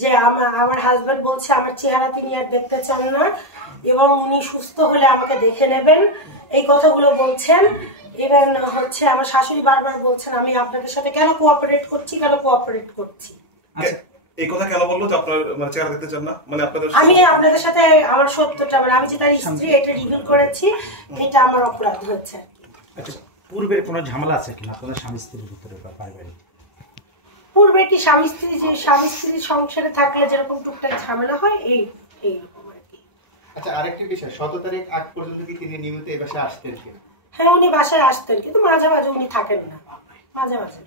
যে আমার হাজবেন্ড বলছে আমার চেহারা তিনি আর দেখতে চান না এবং উনি সুস্থ হলে আমাকে দেখে নেবেন, এই কথাগুলো বলছেন। ইভেন হচ্ছে আমার শাশুড়ি বারবার বলছেন আমি আপনাদের সাথে কেন কোঅপারেট করছি। এই কথা কেন বললো যে আপনার চেহারা দেখতে চান না? মানে আমি আপনাদের সাথে আমার সত্যটা আমি যে তার স্ত্রী এটা রিভিল করেছি, এটা আমার অপরাধ হয়েছে। আচ্ছা, পূর্বের কোনো ঝামেলা আছে কিনা আপনাদের স্বামী স্ত্রীর ভিতরে বা পারিবারিক? পূর্বে কি স্বামী স্ত্রীর সংসারে থাকলে যেরকম টুকটাক ঝামেলা হয় এইরকম আর কি। আচ্ছা, আরেকটি বিষয়, 17 তারিখ আগ পর্যন্ত কি তিনি নিয়মিত এই বাসায় আসতেন কিনা? হ্যাঁ, উনি বাসায় আসতেন, কিন্তু মাঝে মাঝে উনি থাকেন না, মাঝে মাঝে।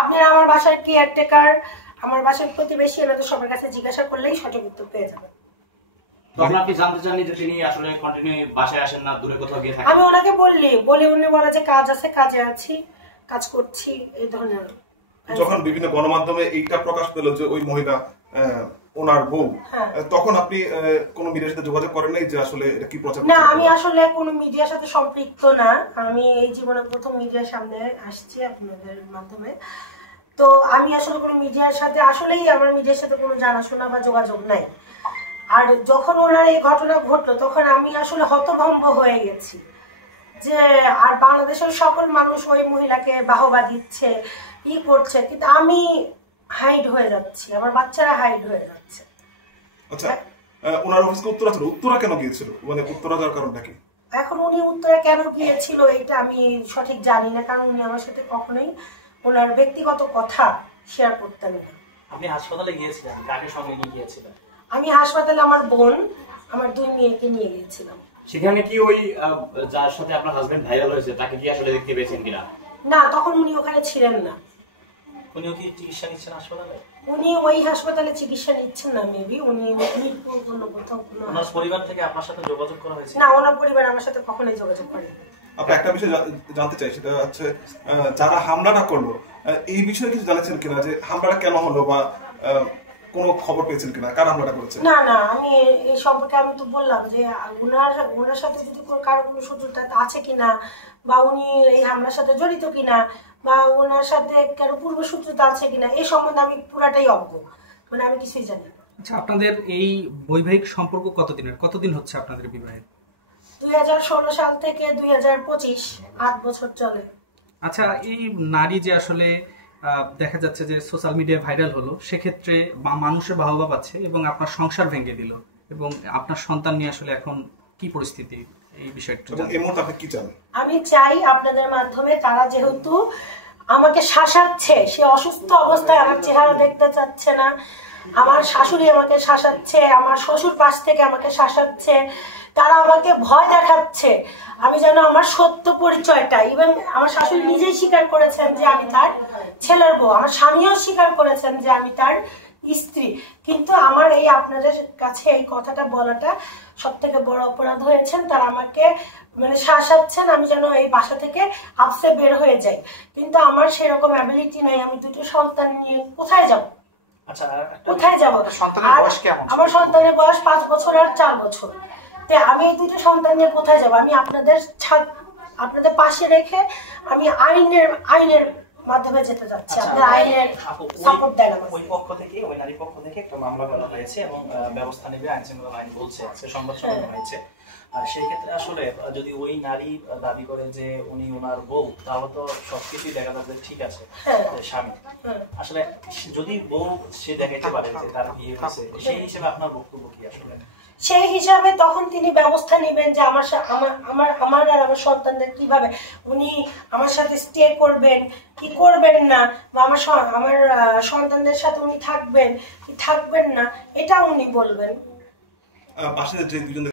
আপনারা আমার বাসার কেয়ারটেকার, আমার বাসার প্রতিবেশী, এনাদের সবার কাছে জিজ্ঞাসা করলেই সঠিক উত্তর পেয়ে যাবেন। আপনি জানতে চান যে তিনি আসলে কন্টিনিউ বাসায় আসেন না, দূরে কোথাও গিয়ে থাকেন? আমি ওনাকে বলি উনি বলে যে কাজ আছে, কাজে আছি, কাজ করছি, এই ধরনের। যখন বিভিন্ন গণমাধ্যমে এইটা প্রকাশ পেল যে ওই মহিলা ওনার বউ, তখন আপনি কোন মিডিয়ার সাথে যোগাযোগ করেন নাই যে আসলে এটা কি প্রচার? না, আমি আসলে কোন মিডিয়ার সাথে সম্পৃক্ত না। আমি এই জীবনে প্রথম মিডিয়ার সামনে আসছি আপনাদের মাধ্যমে। তো আমি আসলে কোন মিডিয়ার সাথে আমার মিডিয়ার সাথে কোনো জানাশোনা বা যোগাযোগ নাই। আর যখন ওনার এই ঘটনা ঘটলো তখন আমি আসলে হতভম্ব হয়ে গেছি যে আর বাংলাদেশের সকল মানুষ ওই মহিলাকে বাহবা দিচ্ছে, করছে, কিন্তু আমি হাইড হয়ে যাচ্ছি, আমার বাচ্চারা হাইড হয়ে যাচ্ছে। আচ্ছা, ওনার অফিসে উত্তরা কেন গিয়েছিল? মানে উত্তরা যাওয়ার কারণটা কি? এখন উনি উত্তরা কেন গিয়েছিল এটা আমি সঠিক জানি না, কারণ উনি আমার সাথে কখনোই ওনার ব্যক্তিগত কথা শেয়ার করতেন না। আপনি হাসপাতালে গিয়েছিলেন, কাকে সঙ্গে নিয়ে গিয়েছিলেন? আমি হাসপাতালে আমার বোন, আমার 2 মেয়েকে নিয়ে গিয়েছিলাম। সেখানে কি ওই যার সাথে আপনার হাজবেন্ড ভাইরাল হয়েছে তাকে কি আসলে দেখতে পেয়েছেন কিনা? না, তখন উনি ওখানে ছিলেন না। উনিও কি চিকিৎসা নিচ্ছেন হাসপাতালে? উনি ওই হাসপাতালে চিকিৎসা নিচ্ছেন না, মেবি উনি মিরপুর কোথাও। ওনার পরিবার থেকে আপনার সাথে যোগাযোগ করা হয়েছে? না, ওনার পরিবার আমার সাথে কখনোই যোগাযোগ করেনি। আপনি একটা বিষয় জানতে চাই, সেটা হচ্ছে যারা হামলাটা করলো এই বিষয়ে কিছু জানেছেন কিনা, যে হামলাটা কেন হলো বা কোনো খবর পেয়েছেন কিনা, কার হামলাটা করেছে? না, আমি এই সম্পর্কে আমি তো বললাম যে ওনার সাথে যদি কারো কোনো শত্রুতা আছে কিনা বা উনি এই হামলার সাথে জড়িত কিনা বা ওনার সাথে কারো পূর্ব শত্রুতা আছে কিনা এই সম্বন্ধে আমি পুরাটাই অজ্ঞ, মানে আমি কিছুই জানি না। আচ্ছা, আপনাদের এই বৈবাহিক সম্পর্ক কতদিন হচ্ছে আপনাদের বিবাহের? 2016 সাল থেকে 2025, 8 বছর চলে। আচ্ছা, এই নারী যে আসলে দেখা যাচ্ছে যে সোশ্যাল মিডিয়ায় ভাইরাল হলো, সেক্ষেত্রে মানুষের বাহবা পাচ্ছে এবং আপনার সংসার ভেঙে দিল, এবং আপনার সন্তান নিয়ে আসলে এখন কি পরিস্থিতি, এই বিষয়টা এই মুহূর্তে আপনি কি চান? আমি চাই আপনাদের মাধ্যমে, তারা যেহেতু আমাকে শাসাচ্ছে, সে অসুস্থ অবস্থায় আমার চেহারা দেখতে চাচ্ছে না, আমার শাশুড়ি আমাকে শাসাচ্ছে, আমার শ্বশুর পাশ থেকে আমাকে শাসাচ্ছে, তারা আমাকে ভয় দেখাচ্ছে আমি যেন আমার সত্য পরিচয়টা, ইভেন আমার শাশুড়ি নিজেই স্বীকার করেছেন যে আমি তার ছেলের বউ, আমার স্বামীও স্বীকার করেছেন যে আমি তার স্ত্রী, কিন্তু আমার এই আপনাদের কাছে এই কথাটা বলাটা সব থেকে বড় অপরাধ হয়েছেন। তারা আমাকে মানে শাসাচ্ছেন আমি যেন এই বাসা থেকে আপসে বের হয়ে যাই, কিন্তু আমার সেরকম অ্যাবিলিটি নাই। আমি 2টো সন্তান নিয়ে কোথায় যাব? আচ্ছা, কোথায় যাব? আমার সন্তানের বয়স 5 বছর আর 4 বছর। আমি এই 2টো সন্তান নিয়ে কোথায় যাব? আমি আপনাদের পাশে রেখে আমি আইনের মাধ্যমে যেতে যাচ্ছি। আপনার আইনের সাপোর্ট দেন আমাকে। ওই নারী পক্ষ থেকে একটা মামলা করা হয়েছে এবং ব্যবস্থা নেবে আইনশৃঙ্খলা আইন বলছে, সংবাদ সম্মেলন হয়েছে। আর সেই ক্ষেত্রে আসলে যদি ওই নারী দাবি করে যে উনি ওনার বউ, তাহলে তো সবকিছুই দেখা যাচ্ছে ঠিক আছে, স্বামী। আসলে যদি বউ সে দেখাইতে পারে যে তার বিয়ে হয়েছে, সেই হিসেবে আপনার বক্তব্য কি? আসলে সেই হিসাবে তখন তিনি ব্যবস্থা নেবেন যে আমার আর আমার সন্তানদের কিভাবে উনি আমার সাথে স্টে করবেন কি করবেন না, বা আমার সন্তানদের সাথে উনি থাকবেন কি থাকবেন না, এটা উনি বলবেন। পাশে যে দুজন